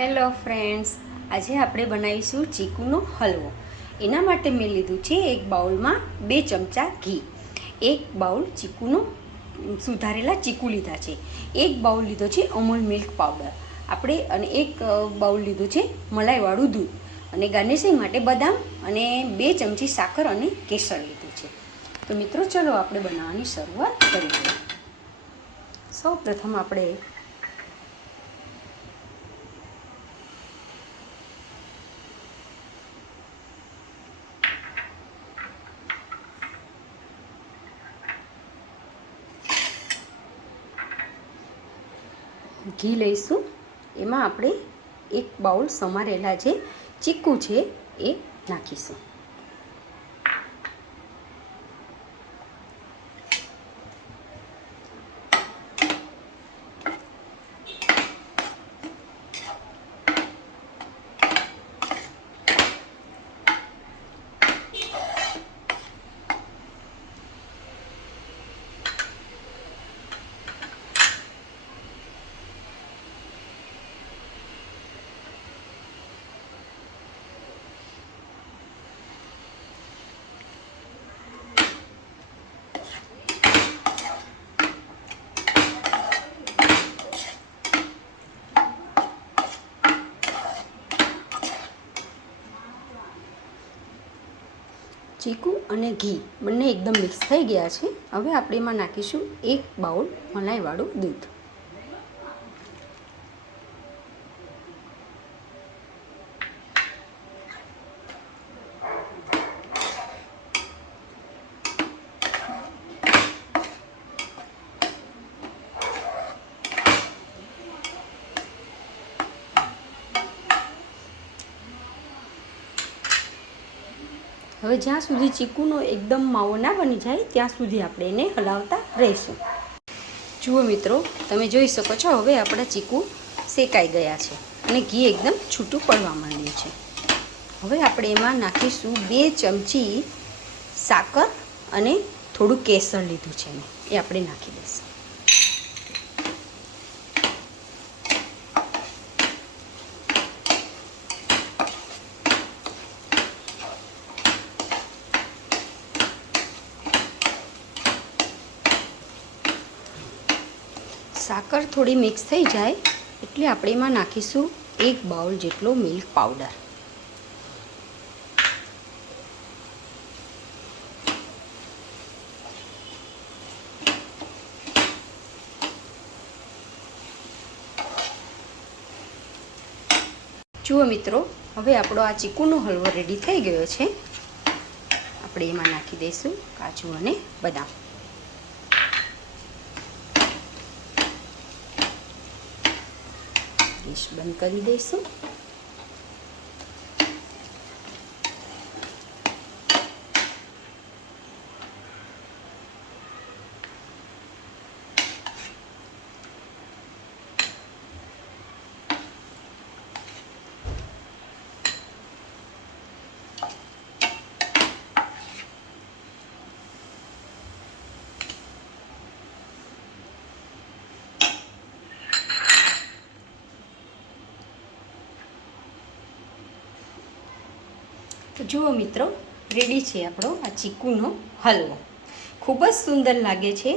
Hello friends, આજે આપણે બનાવીશું ચીકુનો હલવો. એના માટે મેં લીધું છે એક બાઉલમાં 2 ચમચા ઘી, એક બાઉલ ચીકુનો સુધારેલા ચીકુ લીધા છે, એક બાઉલ લીધો છે અમૂલ મિલ્ક પાવડર આપણે, અને એક બાઉલ લીધું છે મલાઈવાળું દૂધ, અને ગાર્નિશિંગ માટે બદામ અને 2 ચમચી સાકર અને કેસર લીધું છે. તો મિત્રો, ચલો આપણે બનાવવાની શરૂઆત કરીએ. સૌ પ્રથમ આપણે ઘી લઈશું. એમાં આપણે એક બાઉલ સમારેલા જે ચીકુ છે એ નાખીશું. ચીકુ અને ઘી બંને એકદમ મિક્સ થઈ ગયા છે. હવે આપણે એમાં નાખીશું એક બાઉલ મલાઈવાળું દૂધ. હવે જ્યાં સુધી ચીકુનો એકદમ માવો ના બની જાય ત્યાં સુધી આપણે એને હલાવતા રહીશું. જુઓ મિત્રો, તમે જોઈ શકો છો હવે આપણા ચીકુ શેકાઈ ગયા છે અને ઘી એકદમ છૂટું પડવા માંડ્યું છે. હવે આપણે એમાં નાખીશું 2 ચમચી સાકર અને થોડું કેસર લીધું છે એ આપણે નાખી દઈશું. સાકર થોડી મિક્સ થઈ જાય એટલે આપણે એમાં નાખીશું 1 બાઉલ જેટલો મિલ્ક પાવડર. જુઓ મિત્રો, હવે આપણો આ ચીકુનો હલવો રેડી થઈ ગયો છે. આપણે એમાં નાખી દઈશું કાજુ અને બદામ. ગેસ બંધ કરી દઈશું. તો જુઓ મિત્રો, રેડી છે આપણો આ ચીકુનો હલવો. ખૂબ જ સુંદર લાગે છે